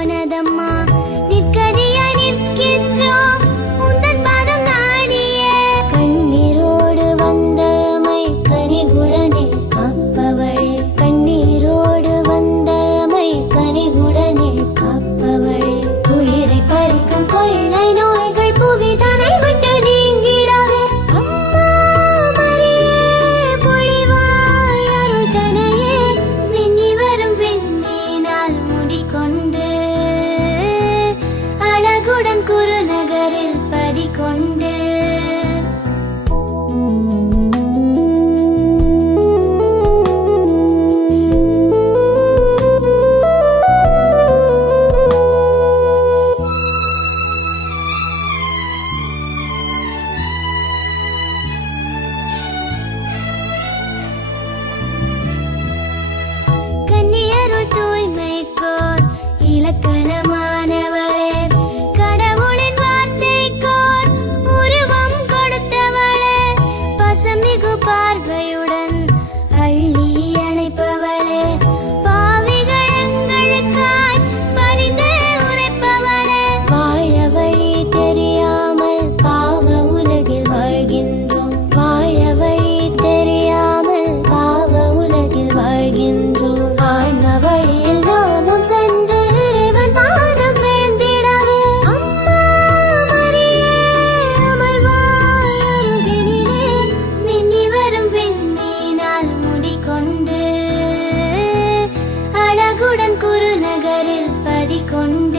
போனதம்மா நிற்கதியாய் நிற்கின்றோம் உந்தன் பாதம் நாடிய கண்ணீரோடு வந்தமை கனிகுடனே காப்பவளே கண்ணீரோடு வந்தமை கனிகுடனே காப்பவளே உயிரை பறிக்கும் கொள்ளை நோய்கள் புவிதனை விட்டு நீங்கிடவே அம்மா மரியே பொழிவாய் அருள் தனையே மின்னி வரும் வெண்ணினால் முடிக்கொண்டு அழகுடன் குருநகரில் பதிக்கொண்டு கன்னியருள் தூய்மைக்கோர் இலக்கணமானவளே கடவுளின் வார்த்தைக்கோர் உருவம் கொடுத்தவளே பசமிகு பார்வையுடன் அள்ளி அணைப்பவளே பாவிகள் எங்களுக்காய் பரிந்து உரைப்பவளே வாழ வழி தெரியாமல் பாவ உலகில் வாழ்கின்றோம் வாழ வழி தெரியாமல் பாவ உலகில் வாழ்கின்றோம் ஆன்ம வழியில் நாமும் சென்று இறைவன் பாதம் சேர்ந்திடவே அம்மா மரியே அமர்வாய் அருகினிலே மின்னி வரும் வெண்ணினால் முடிக்கொண்டு அழகுடன் குருநகரில் பதிக்கொண்டு